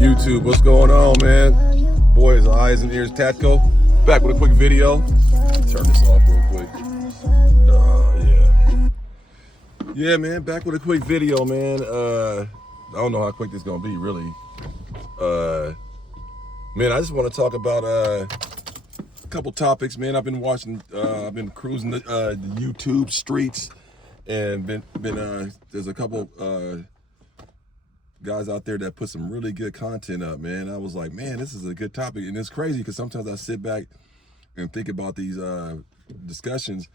YouTube, what's going on, man? Boys, eyes and ears, Tactical. Back with a quick video. Turn this off real quick. Yeah, man, back with a quick video, man. I don't know how quick this is gonna be, really. Man, I just want to talk about a couple topics, man. I've been watching, I've been cruising the YouTube streets, and there's a couple guys out there that put some really good content up, man. I was like, man, this is a good topic. And it's crazy because sometimes I sit back and think about these discussions,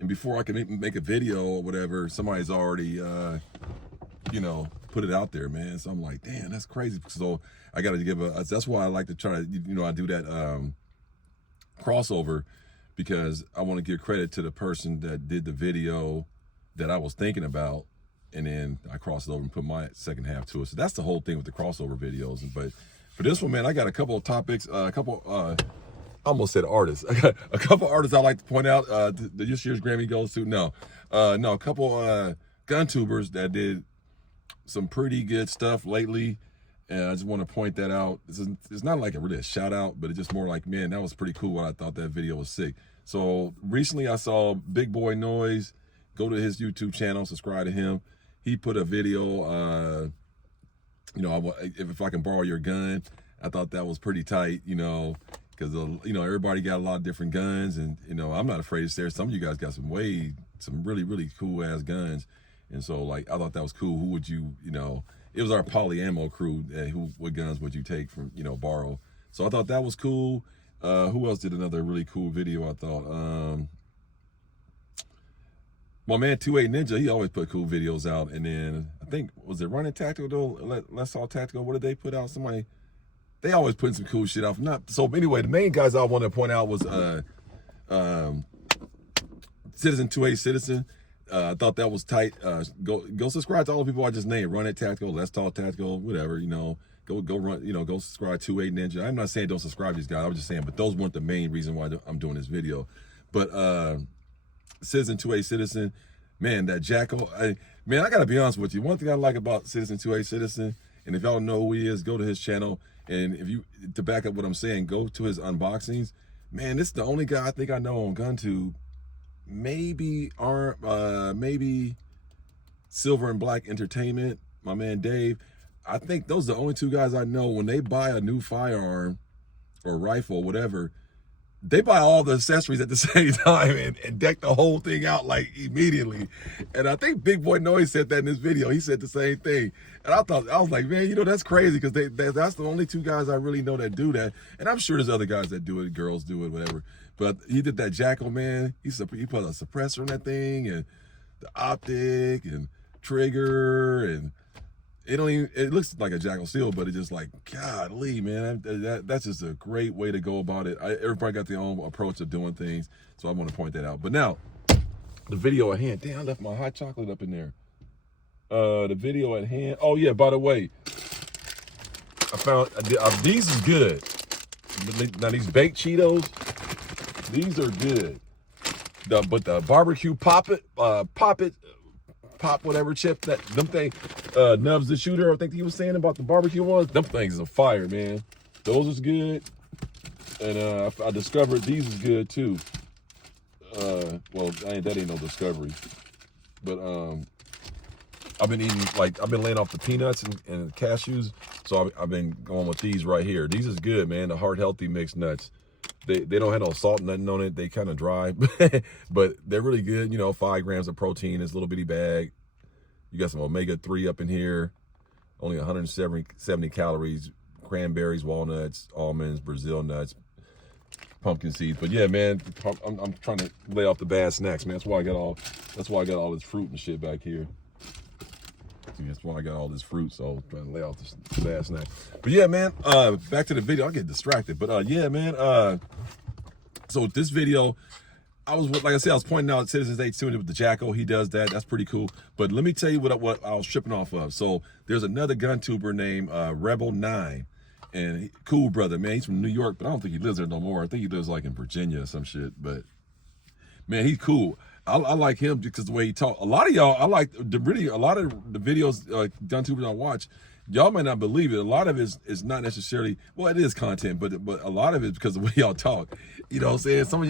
and before I can make a video or whatever, somebody's already put it out there, man. So I'm like, damn, that's crazy. So I got to give that's why I like to try to, I do that crossover, because I want to give credit to the person that did the video that I was thinking about, and then I cross it over and put my second half to it. So that's the whole thing with the crossover videos. But for this one, man, I got a couple of topics, I almost said artists. I got a couple artists I like to point out. This year's Grammy goes to a couple gun tubers that did some pretty good stuff lately, and I just want to point that out. It's not like a shout out, but it's just more like, man, that was pretty cool. I thought that video was sick. So recently I saw Big Boy Noise. Go to his YouTube channel, subscribe to him. He put a video, if I can borrow your gun. I thought that was pretty tight, because everybody got a lot of different guns, and I'm not afraid to say some of you guys got some really, really cool ass guns. And so, like, I thought that was cool. Who would you, it was our poly ammo crew. What guns would you take from, borrow? So I thought that was cool. Who else did another really cool video? I thought, my man 28 Ninja, he always put cool videos out. And then I think, was it Running Tactical though? Let's All Tactical. What did they put out? They always putting some cool shit out. So anyway, the main guys I wanted to point out was Citizen 28 Citizen. I thought that was tight. Go subscribe to all the people I just named. Run It Tactical, Let's Talk Tactical, whatever. Go run. Go subscribe to 28 Ninja. I'm not saying don't subscribe to these guys. I was just saying, but those weren't the main reason why I'm doing this video. But Citizen 28 Citizen, man, that Jackal. I gotta be honest with you. One thing I like about Citizen 28 Citizen, and if y'all know who he is, go to his channel. And to back up what I'm saying, go to his unboxings. Man, this is the only guy I think I know on GunTube. Maybe Silver and Black Entertainment, my man Dave. I think those are the only two guys I know, when they buy a new firearm or rifle or whatever, they buy all the accessories at the same time and deck the whole thing out like immediately. And I think Big Boy Noise said that in his video. He said the same thing. And I was like, man, that's crazy, because that's the only two guys I really know that do that. And I'm sure there's other guys that do it, girls do it, whatever. But he did that Jackal, man. He put a suppressor in that thing, and the optic and trigger, and it looks like a Jackal Steel, but it's just like, golly, man, that's just a great way to go about it. Everybody got their own approach of doing things, so I want to point that out. But now, the video at hand. Damn, I left my hot chocolate up in there. The video at hand. Oh yeah, by the way, I found these is good. Now these baked Cheetos, these are good. But the barbecue pop whatever chip, them thing, Nubs the Shooter, I think he was saying about the barbecue ones, them things are fire, man. Those is good. And I discovered these is good too. Well, that ain't no discovery. But I've been laying off the peanuts and cashews, so I've been going with these right here. These is good, man. The Heart Healthy mixed nuts. They don't have no salt, nothing on it. They kind of dry, but they're really good. 5 grams of protein in this little bitty bag. You got some omega-3 up in here. Only 170 calories. Cranberries, walnuts, almonds, Brazil nuts, pumpkin seeds. But yeah, man, I'm trying to lay off the bad snacks, man. That's why I got all this fruit and shit back here. See, that's why I got all this fruit, so I'm trying to lay off this bad snack. But yeah, man, back to the video. I get distracted, but yeah, man. So this video, I was pointing out Citizens 8 with the Jackal. He does that. That's pretty cool. But let me tell you what I was tripping off of. So there's another gun tuber named Rebel 9, and cool brother, man. He's from New York, but I don't think he lives there no more. I think he lives like in Virginia or some shit. But man, he's cool. I like him because the way he talk. A lot of y'all, I like a lot of the videos Gun Tubers I watch. Y'all might not believe it. A lot of it is not necessarily, well, it is content, but a lot of it is because of the way y'all talk. You know what I'm saying? Some of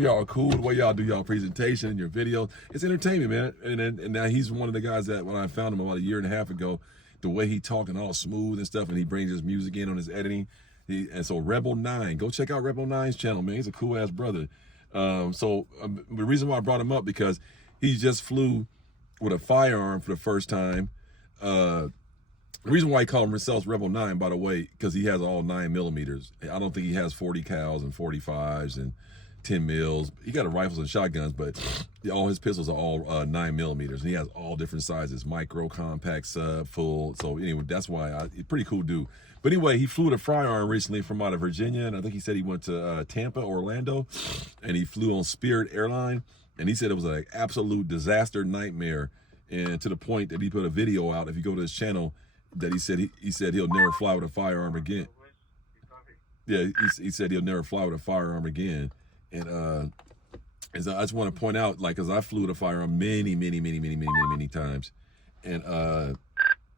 y'all are cool the way y'all do y'all presentation and your videos. It's entertainment, man. And now he's one of the guys that when I found him about a year and a half ago, the way he talking all smooth and stuff, and he brings his music in on his editing. And so Rebel 9, go check out Rebel 9's channel, man. He's a cool ass brother. The reason why I brought him up because he just flew with a firearm for the first time. The reason why he called himself Rebel 9, by the way, because he has all 9mm. I don't think he has 40 cals and 45s and 10 mils. He got rifles and shotguns, but all his pistols are all 9mm. And he has all different sizes: micro, compact, sub, full. So anyway, that's why he's pretty cool dude. But anyway, he flew with a firearm recently from out of Virginia, and I think he said he went to Tampa, Orlando, and he flew on Spirit Airline, and he said it was an absolute disaster nightmare, and to the point that he put a video out, if you go to his channel, that he said he'll never fly with a firearm again. Yeah, he said he'll never fly with a firearm again, and as I just want to point out, like, because I flew with a firearm many times, and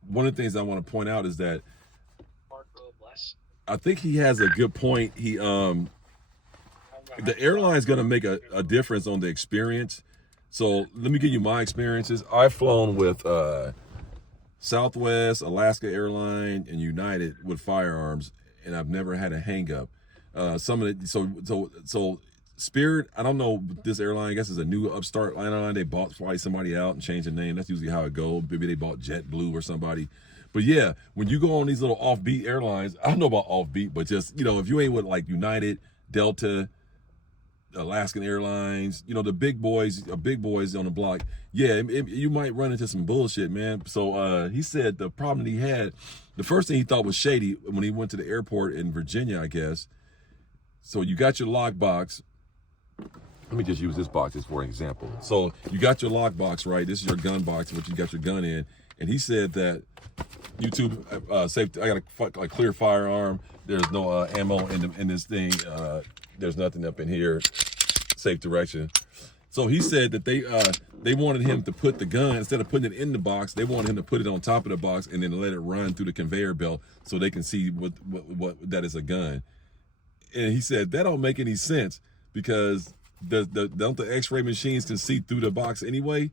one of the things I want to point out is that I think he has a good point. The airline is going to make a difference on the experience. So let me give you my experiences. I've flown with Southwest, Alaska Airline, and United with firearms, and I've never had a hang up. Some of the so Spirit, I don't know this airline. I guess is a new upstart airline. They bought probably somebody out and changed the name. That's usually how it goes. Maybe they bought JetBlue or somebody. But yeah, when you go on these little offbeat airlines, I don't know about offbeat, but just, you know, if you ain't with like United, Delta, Alaskan Airlines, you know, the big boys on the block, yeah, you might run into some bullshit, man. So he said the problem that he had, the first thing he thought was shady when he went to the airport in Virginia, I guess. So you got your lockbox. Let me just use this box as for an example. So you got your lockbox, right? This is your gun box, which you got your gun in. And he said that YouTube safety. I got a clear firearm. There's no ammo in this thing. There's nothing up in here. Safe direction. So he said that they wanted him to put the gun, instead of putting it in the box, they wanted him to put it on top of the box and then let it run through the conveyor belt so they can see what that is a gun. And he said that don't make any sense because don't the X-ray machines can see through the box anyway?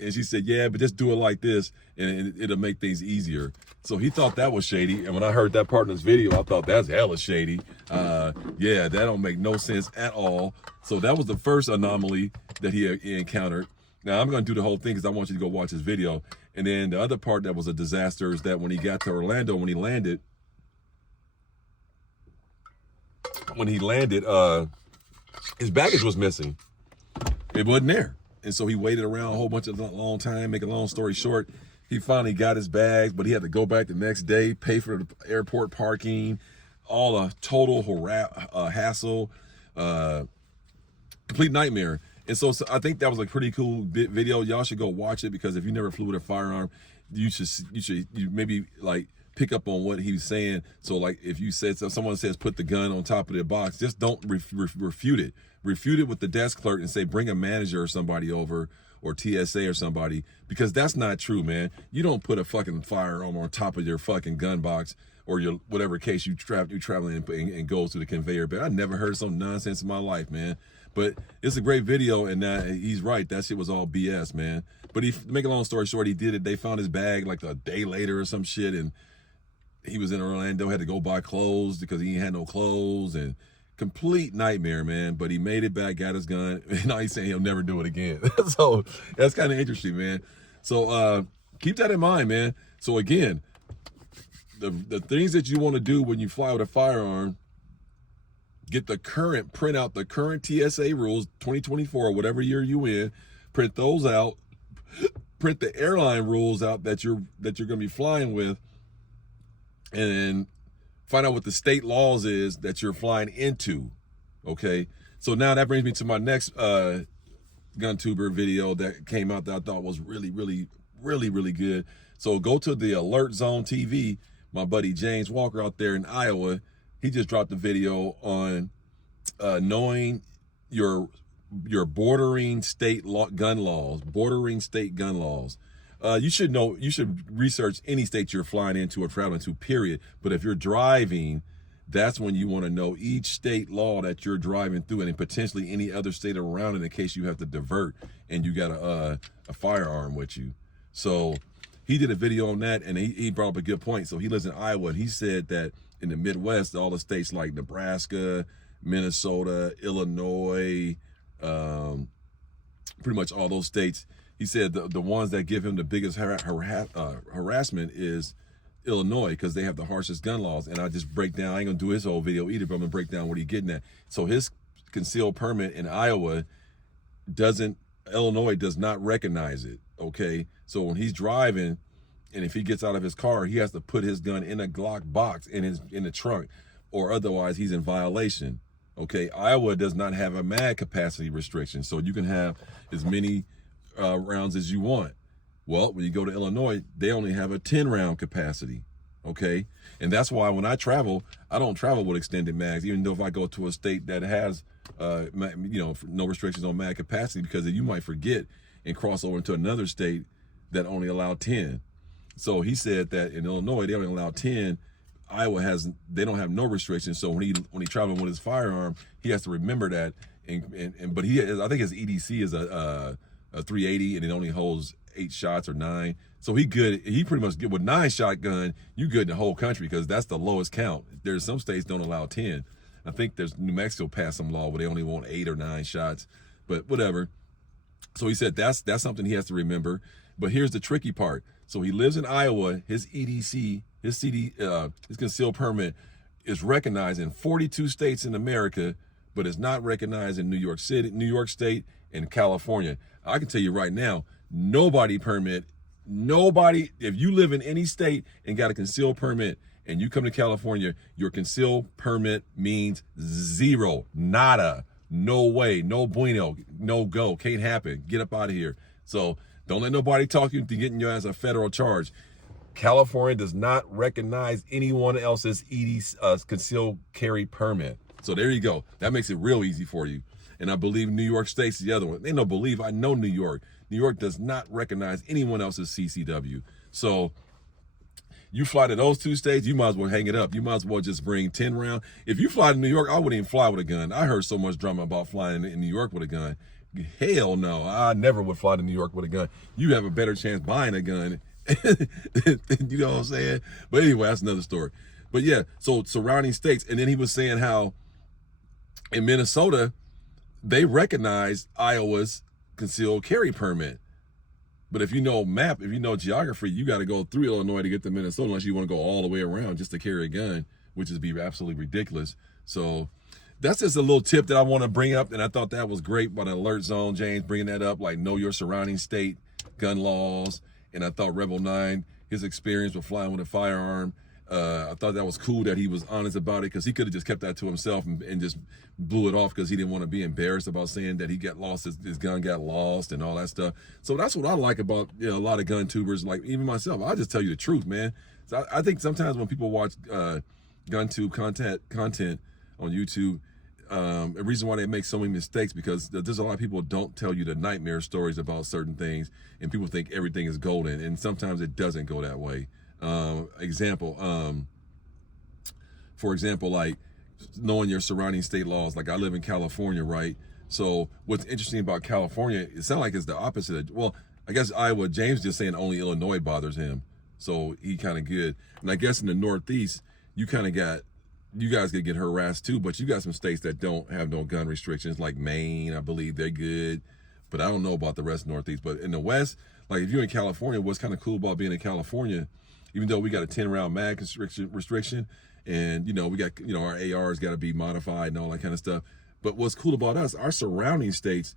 And she said, yeah, but just do it like this and it'll make things easier. So he thought that was shady. And when I heard that part in this video, I thought that's hella shady. Yeah, that don't make no sense at all. So that was the first anomaly that he encountered. Now I'm going to do the whole thing because I want you to go watch his video. And then the other part that was a disaster is that when he got to Orlando, when he landed, his baggage was missing. It wasn't there. And so he waited around a whole bunch of long time. Make a long story short, he finally got his bags, but he had to go back the next day, pay for the airport parking, all a total hassle, complete nightmare. And so I think that was a pretty cool video. Y'all should go watch it because if you never flew with a firearm, you maybe like pick up on what he was saying. So like if you said, so someone says put the gun on top of the box, just don't refute it. Refute it with the desk clerk and say bring a manager or somebody over, or TSA or somebody, because that's not true, man. You don't put a fucking firearm on top of your fucking gun box or your whatever case you're traveling and goes through the conveyor belt. I never heard some nonsense in my life, man. But it's a great video, and he's right. That shit was all BS, man. But to make a long story short, he did it. They found his bag like a day later or some shit, and he was in Orlando, had to go buy clothes because he ain't had no clothes, and complete nightmare, man. But he made it back, got his gun, and now he's saying he'll never do it again. So that's kind of interesting, man. So keep that in mind, man. So again, the things that you want to do when you fly with a firearm, print out the current TSA rules, 2024 or whatever year you in, print those out, print the airline rules out that you're going to be flying with, and find out what the state laws is that you're flying into. Okay, so now that brings me to my next GunTuber video that came out that I thought was really good. So go to the Alert Zone TV. My buddy James Walker out there in Iowa, he just dropped a video on knowing your your bordering state gun laws, you should know, you should research any state you're flying into or traveling to, period. But if you're driving, that's when you want to know each state law that you're driving through, and potentially any other state around it in case you have to divert and you got a firearm with you. So he did a video on that, and he brought up a good point. So he lives in Iowa, and he said that in the Midwest, all the states like Nebraska, Minnesota, Illinois, pretty much all those states, he said the ones that give him the biggest harassment is Illinois, because they have the harshest gun laws. And I just break down, I ain't gonna do his whole video either, but I'm gonna break down what he's getting at. So his concealed permit in Iowa Illinois does not recognize it, okay? So when he's driving, and if he gets out of his car, he has to put his gun in a Glock box in the trunk, or otherwise he's in violation, okay? Iowa does not have a mag capacity restriction, so you can have as many rounds as you want. Well, when you go to Illinois, they only have a 10-round capacity, okay? And that's why when I travel, I don't travel with extended mags, even though if I go to a state that has, no restrictions on mag capacity, because you might forget and cross over into another state that only allow 10. So he said that in Illinois, they only allow 10. Iowa they don't have no restrictions. So when he traveling with his firearm, he has to remember that. But I think his EDC is a 380, and it only holds 8 shots or 9. So he pretty much good with 9-shot gun. You good in the whole country, because that's the lowest count. There's some states don't allow 10. I think there's New Mexico passed some law where they only want 8 or 9 shots, but whatever. So he said that's something he has to remember. But here's the tricky part. So he lives in Iowa. His EDC, his concealed permit is recognized in 42 states in America, but it's not recognized in New York City, New York State, and California. I can tell you right now, nobody, if you live in any state and got a concealed permit and you come to California, your concealed permit means 0, nada, no way, no bueno, no go, can't happen, get up out of here. So don't let nobody talk you into getting you as a federal charge. California does not recognize anyone else's concealed carry permit. So there you go. That makes it real easy for you. And I believe New York State's the other one. They don't believe, I know New York. New York does not recognize anyone else's CCW. So you fly to those 2 states, you might as well hang it up. You might as well just bring 10 rounds. If you fly to New York, I wouldn't even fly with a gun. I heard so much drama about flying in New York with a gun. Hell no, I never would fly to New York with a gun. You have a better chance buying a gun. You know what I'm saying? But anyway, that's another story. But yeah, so surrounding states. And then he was saying how in Minnesota, they recognize Iowa's concealed carry permit. But if you know if you know geography, you got to go through Illinois to get to Minnesota, unless you want to go all the way around just to carry a gun, which would be absolutely ridiculous. So that's just a little tip that I want to bring up, and I thought that was great by the Alert Zone, James, bringing that up, like know your surrounding state gun laws. And I thought Rebel 9, his experience with flying with a firearm, I thought that was cool that he was honest about it, because he could have just kept that to himself and just blew it off because he didn't want to be embarrassed about saying that he got lost, his gun got lost and all that stuff. So that's what I like about a lot of gun tubers, like even myself. I'll just tell you the truth, man. So I think sometimes when people watch gun tube content on YouTube, the reason why they make so many mistakes, because there's a lot of people who don't tell you the nightmare stories about certain things, and people think everything is golden, and sometimes it doesn't go that way. For example, like knowing your surrounding state laws. Like I live in California, right? So what's interesting about California, it sounds like it's the opposite. Well, I guess Iowa, James just saying only Illinois bothers him. So he kind of good. And I guess in the Northeast, you guys could get harassed too, but you got some states that don't have no gun restrictions, like Maine, I believe they're good. But I don't know about the rest of the Northeast. But in the West, like if you're in California, what's kind of cool about being in California, even though we got a 10-round mag restriction, and we got our ARs got to be modified and all that kind of stuff. But what's cool about us, our surrounding states,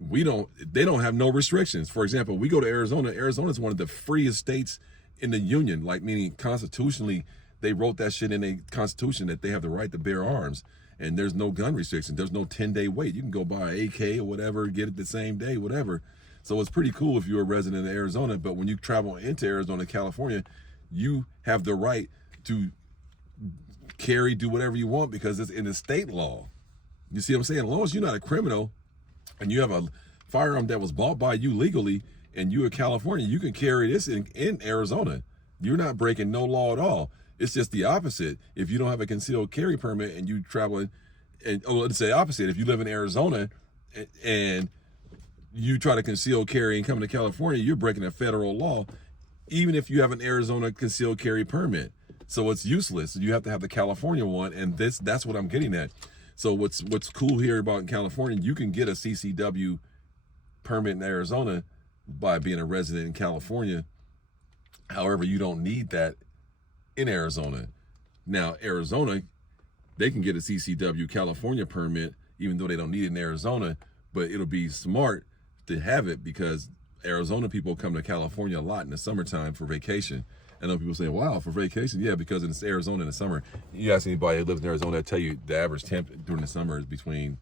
they don't have no restrictions. For example, we go to Arizona. Arizona is one of the freest states in the union, like meaning constitutionally, they wrote that shit in a constitution that they have the right to bear arms, and there's no gun restriction. There's no 10-day wait. You can go buy an AK or whatever, get it the same day, whatever. So it's pretty cool if you're a resident of Arizona. But when you travel into Arizona, California, you have the right to do whatever you want, because it's in the state law. You see what I'm saying? As long as you're not a criminal, and you have a firearm that was bought by you legally, and you in California, you can carry this in Arizona. You're not breaking no law at all. It's just the opposite. If you don't have a concealed carry permit and you traveling, and let's say opposite, if you live in Arizona and you try to conceal carry and come to California, you're breaking a federal law, even if you have an Arizona concealed carry permit. So it's useless. You have to have the California one, and that's what I'm getting at. So what's cool here about in California, you can get a CCW permit in Arizona by being a resident in California. However, you don't need that in Arizona. Now, Arizona, they can get a CCW California permit, even though they don't need it in Arizona, but it'll be smart to have it because Arizona people come to California a lot in the summertime for vacation. I know people say, wow, for vacation? Yeah, because it's Arizona in the summer. You ask anybody who lives in Arizona, they'll tell you the average temp during the summer is between,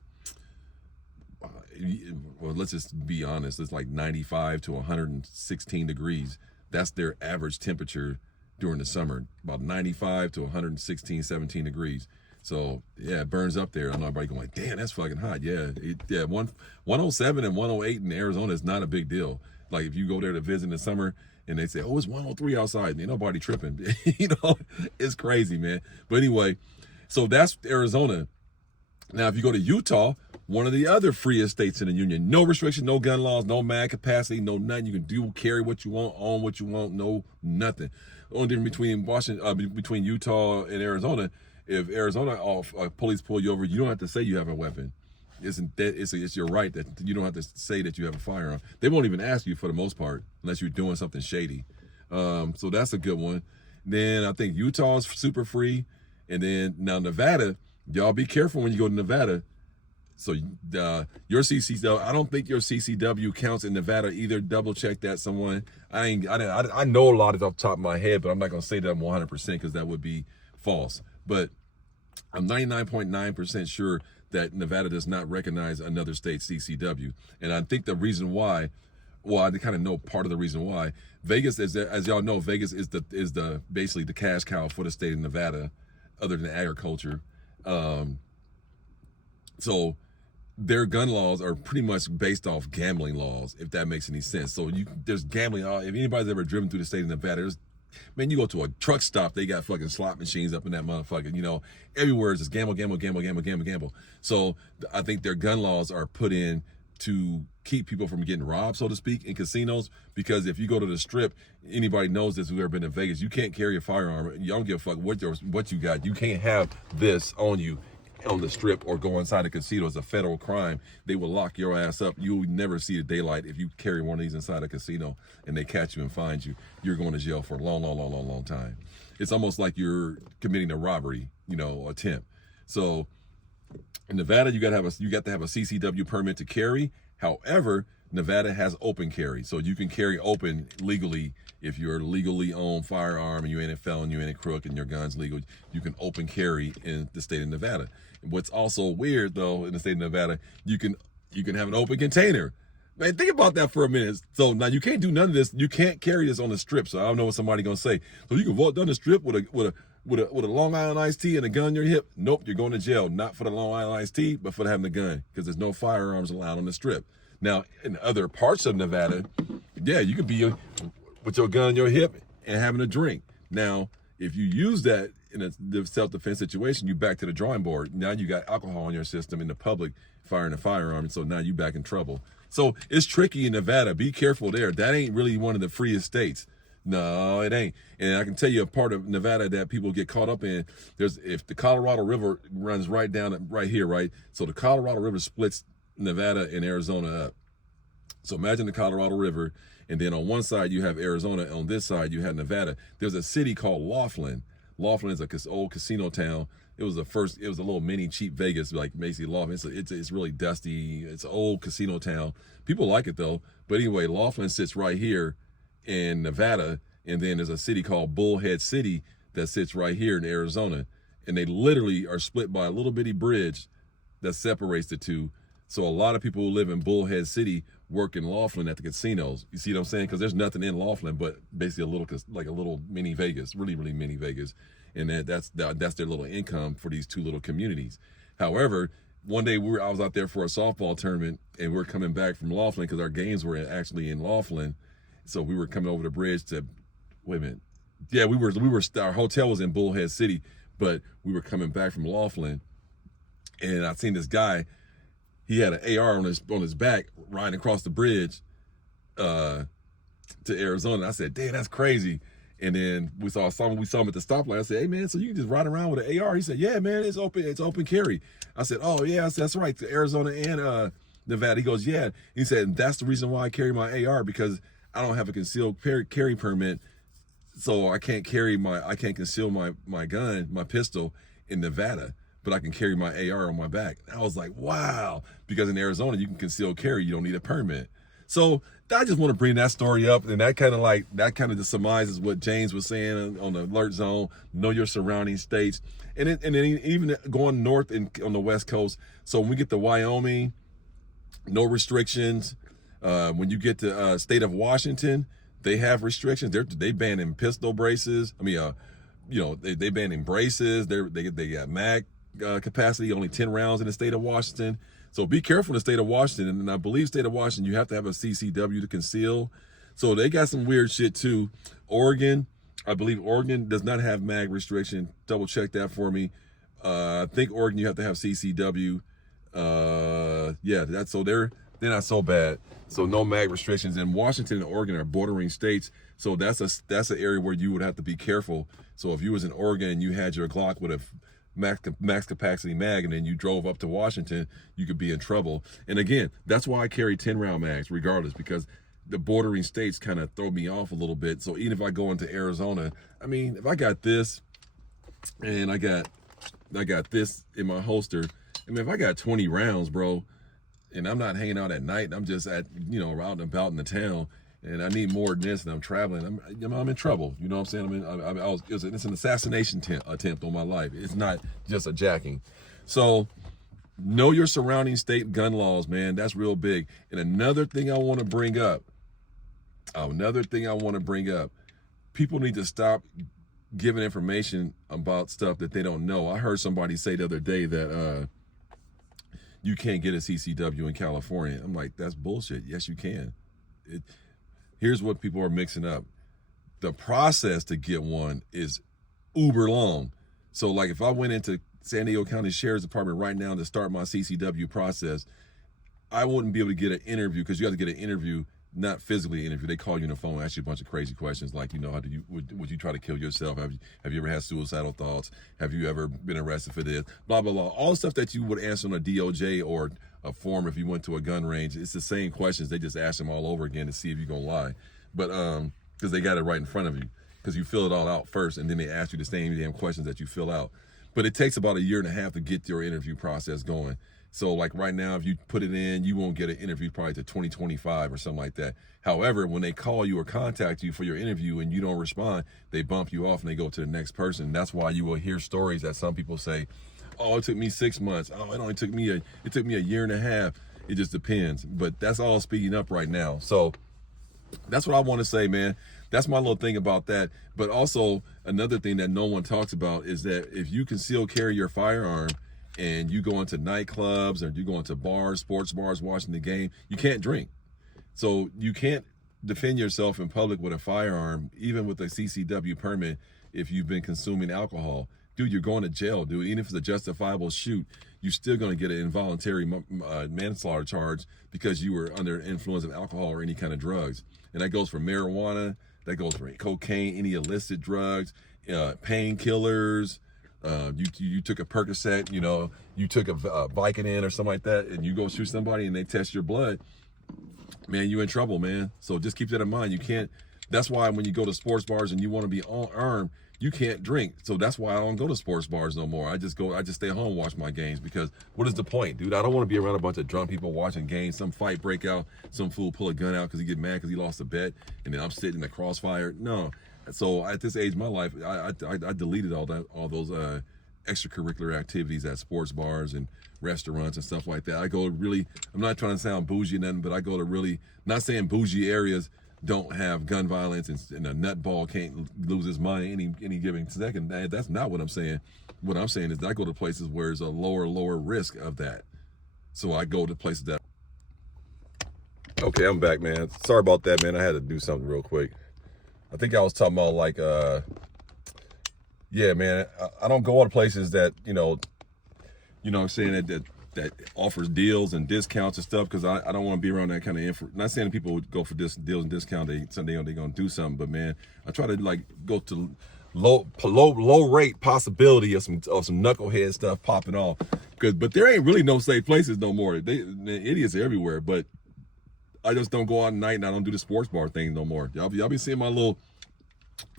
well, let's just be honest, it's like 95 to 116 degrees. That's their average temperature during the summer, about 95 to 116, 17 degrees. So, yeah, it burns up there. I know everybody going like, damn, that's fucking hot. Yeah, 107 and 108 in Arizona is not a big deal. Like, if you go there to visit in the summer and they say, oh, it's 103 outside, ain't nobody tripping. You know, it's crazy, man. But anyway, so that's Arizona. Now, if you go to Utah, one of the other freest states in the union, no restriction, no gun laws, no mag capacity, no nothing. You can do, carry what you want, own what you want, no nothing. The only difference between Utah and Arizona, if Arizona police pull you over, you don't have to say you have a weapon. It's your right that you don't have to say that you have a firearm. They won't even ask you for the most part unless you're doing something shady. So that's a good one. Then I think Utah is super free, and then now Nevada. Y'all be careful when you go to Nevada. So your CCW, I don't think your CCW counts in Nevada either. Double check that, someone. I know a lot of it off the top of my head, but I'm not gonna say that I'm 100% because that would be false. But I'm 99.9% sure that Nevada does not recognize another state's CCW, and I think the reason why, well, I kind of know part of the reason why. Vegas, as y'all know, Vegas is the basically the cash cow for the state of Nevada, other than agriculture. So their gun laws are pretty much based off gambling laws, if that makes any sense. So there's gambling. If anybody's ever driven through the state of Nevada, man, you go to a truck stop, they got fucking slot machines up in that motherfucker. You know, everywhere is just gamble, gamble, gamble, gamble, gamble, gamble. So I think their gun laws are put in to keep people from getting robbed, so to speak, in casinos. Because if you go to the Strip, anybody knows this who's ever been to Vegas, you can't carry a firearm. You don't give a fuck what you got. You can't have this on you on the Strip or go inside a casino. It's a federal crime. They will lock your ass up. You'll never see the daylight if you carry one of these inside a casino and they catch you and find you. You're going to jail for a long, long, long, long, long time. It's almost like you're committing a robbery, attempt. So in Nevada, you got to have a CCW permit to carry. However, Nevada has open carry, so you can carry open legally. If you're a legally owned firearm and you ain't a felon, you ain't a crook, and your gun's legal, you can open carry in the state of Nevada. What's also weird though in the state of Nevada, you can have an open container. Man, think about that for a minute. So now you can't do none of this. You can't carry this on the Strip. So I don't know what somebody's gonna say. So you can walk down the Strip with a Long Island iced tea and a gun in your hip. Nope, you're going to jail. Not for the Long Island iced tea, but for having the gun, because there's no firearms allowed on the Strip. Now, in other parts of Nevada, yeah, you could be with your gun in your hip and having a drink. Now, if you use that in a self-defense situation, you back to the drawing board. Now you got alcohol in your system in the public, firing a firearm, and so now you back in trouble. So it's tricky in Nevada. Be careful there. That ain't really one of the freest states. No, it ain't. And I can tell you a part of Nevada that people get caught up in. If the Colorado River runs right down right here, right? So the Colorado River splits Nevada and Arizona up. So imagine the Colorado River, and then on one side you have Arizona, on this side you have Nevada. There's a city called Laughlin. Laughlin is an old casino town. It was a little mini cheap Vegas, like basically Laughlin. It's really dusty. It's an old casino town. People like it though. But anyway, Laughlin sits right here in Nevada, and then there's a city called Bullhead City that sits right here in Arizona, and they literally are split by a little bitty bridge that separates the two. So a lot of people who live in Bullhead City work in Laughlin at the casinos. You see what I'm saying? Because there's nothing in Laughlin but basically a little mini Vegas, really, really mini Vegas. And that's their little income for these two little communities. However, one day I was out there for a softball tournament, and we are coming back from Laughlin because our games were actually in Laughlin. So we were coming over the bridge to, wait a minute. Yeah, we were, our hotel was in Bullhead City, but we were coming back from Laughlin, and I seen this guy. He had an AR on his back riding across the bridge to Arizona. I said, damn, that's crazy. And then we saw him at the stoplight. I said, hey man, so you can just ride around with an AR? He said, yeah, man, it's open carry. I said, oh yeah, that's right, to Arizona and Nevada. He goes, yeah. He said, that's the reason why I carry my AR, because I don't have a concealed carry permit, so I can't conceal my gun, my pistol in Nevada, but I can carry my AR on my back. And I was like, wow, because in Arizona you can conceal carry, you don't need a permit. So I just want to bring that story up, and that kind of just surmises what James was saying on the alert zone. Know your surrounding states, and then even going north on the West Coast. So when we get to Wyoming, no restrictions. When you get to state of Washington, they have restrictions. They banning pistol braces. I mean, they banning braces. They got mag capacity, only 10 rounds in the state of Washington. So be careful in the state of Washington. And I believe state of Washington, you have to have a CCW to conceal. So they got some weird shit too. Oregon, I believe Oregon does not have mag restriction. Double check that for me. I think Oregon, you have to have CCW. Yeah, so they're not so bad. So no mag restrictions. And Washington and Oregon are bordering states. So that's an area where you would have to be careful. So if you was in Oregon and you had your Glock with a max capacity mag, and then you drove up to Washington, you could be in trouble. And again, that's why I carry 10 round mags regardless, because the bordering states kind of throw me off a little bit. So even if I go into Arizona, I mean, if I got this and I got this in my holster, I mean, if I got 20 rounds, bro, and I'm not hanging out at night, I'm just out and about in the town, and I need more than this, and I'm traveling, I'm in trouble. You know what I'm saying? It's an assassination attempt on my life. It's not just a jacking. So know your surrounding state gun laws, man. That's real big. And another thing I want to bring up, people need to stop giving information about stuff that they don't know. I heard somebody say the other day that you can't get a CCW in California. I'm like, that's bullshit. Yes, you can. Here's what people are mixing up. The process to get one is uber long. So like if I went into San Diego County Sheriff's Department right now to start my CCW process, I wouldn't be able to get an interview, because you have to get an interview, not physically interview. They call you on the phone, ask you a bunch of crazy questions like, would you try to kill yourself? Have you ever had suicidal thoughts? Have you ever been arrested for this? Blah, blah, blah. All the stuff that you would answer on a DOJ or a form if you went to a gun range. It's the same questions. They just ask them all over again to see if you're going to lie. But because they got it right in front of you, because you fill it all out first, and then they ask you the same damn questions that you fill out. But it takes about 1.5 years to get your interview process going. So like right now, if you put it in, you won't get an interview probably to 2025 or something like that. However, when they call you or contact you for your interview and you don't respond, they bump you off and they go to the next person. That's why you will hear stories that some people say, oh, it took me 6 months. Oh, it took me 1.5 years. It just depends. But that's all speeding up right now. So that's what I want to say, man. That's my little thing about that. But also another thing that no one talks about is that if you conceal carry your firearm and you go into nightclubs or you go into bars, sports bars, watching the game, you can't drink. So you can't defend yourself in public with a firearm, even with a CCW permit, if you've been consuming alcohol. Dude, you're going to jail, dude. Even if it's a justifiable shoot, you're still going to get an involuntary manslaughter charge because you were under influence of alcohol or any kind of drugs. And that goes for marijuana, that goes for cocaine, any illicit drugs, painkillers. You took a Percocet, you took a Vicodin or something like that, and you go shoot somebody and they test your blood, man, you in trouble, man. So just keep that in mind. You can't. That's why when you go to sports bars and you want to be armed, you can't drink. So that's why I don't go to sports bars no more. I just stay at home and watch my games, because what is the point, dude? I don't want to be around a bunch of drunk people watching games. Some fight break out, some fool pull a gun out because he get mad because he lost a bet, and then I'm sitting in the crossfire. No. So at this age of my life, I deleted all those extracurricular activities at sports bars and restaurants and stuff like that. I'm not trying to sound bougie or nothing, but I go to really, not saying bougie areas don't have gun violence and a nutball can't lose his mind any given second. That's not what I'm saying. What I'm saying is that I go to places where there's a lower risk of that. So I go to places that. Okay, I'm back, man. Sorry about that, man. I had to do something real quick. I think I was talking about like, yeah, man. I don't go to places that what I'm saying, that offers deals and discounts and stuff, because I don't want to be around that kind of info. Not saying people would go for this deals and discount. Someday they're gonna do something, but man, I try to like go to low rate possibility of some knucklehead stuff popping off. But there ain't really no safe places no more. The idiots are everywhere. But I just don't go out at night, and I don't do the sports bar thing no more. Y'all be seeing my little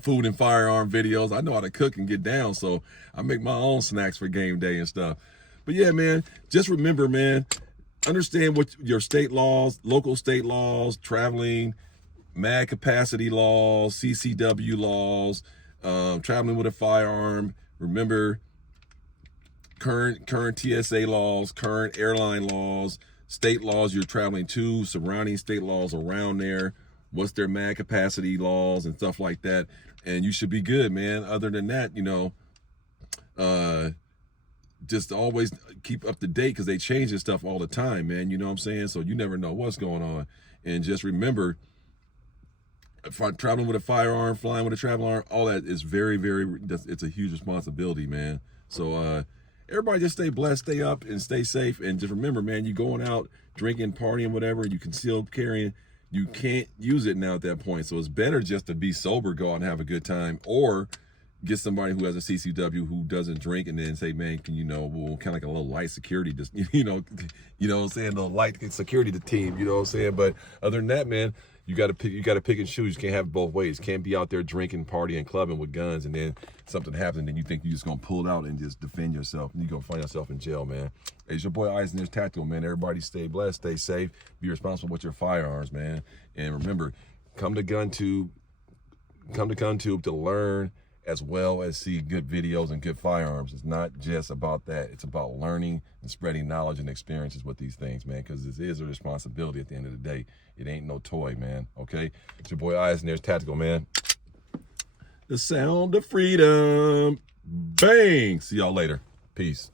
food and firearm videos. I know how to cook and get down, so I make my own snacks for game day and stuff. But yeah, man, just remember, man, understand what your state laws, local state laws, traveling, mag capacity laws, CCW laws, traveling with a firearm. Remember current TSA laws, current airline laws, state laws you're traveling to, surrounding state laws around there, what's their mag capacity laws and stuff like that. And you should be good, man. Other than that, just always keep up to date, because they change this stuff all the time, man. You know what I'm saying? So you never know what's going on. And just remember, if I'm traveling with a firearm, flying with a travel arm, all that is very, very, it's a huge responsibility, man. So everybody just stay blessed, stay up, and stay safe. And just remember, man, you going out drinking, partying, whatever, you concealed carrying, you can't use it now at that point. So it's better just to be sober, go out and have a good time, or get somebody who has a CCW who doesn't drink, and then say, man, can we'll kind of like a little light security, just you know what I'm saying, the light security to team, you know what I'm saying. But other than that, man, you got to pick and choose. You can't have it both ways. Can't be out there drinking, partying, clubbing with guns, and then something happens, and then you think you're just gonna pull it out and just defend yourself, and you're gonna find yourself in jail, man. Hey, it's your boy Eisen's Tactical, man. Everybody stay blessed, stay safe, be responsible with your firearms, man. And remember, come to GunTube to learn, as well as see good videos and good firearms. It's not just about that. It's about learning and spreading knowledge and experiences with these things, man, because this is a responsibility at the end of the day. It ain't no toy, man, okay? It's your boy Eisen's Tactical, man. The sound of freedom. Bang! See y'all later. Peace.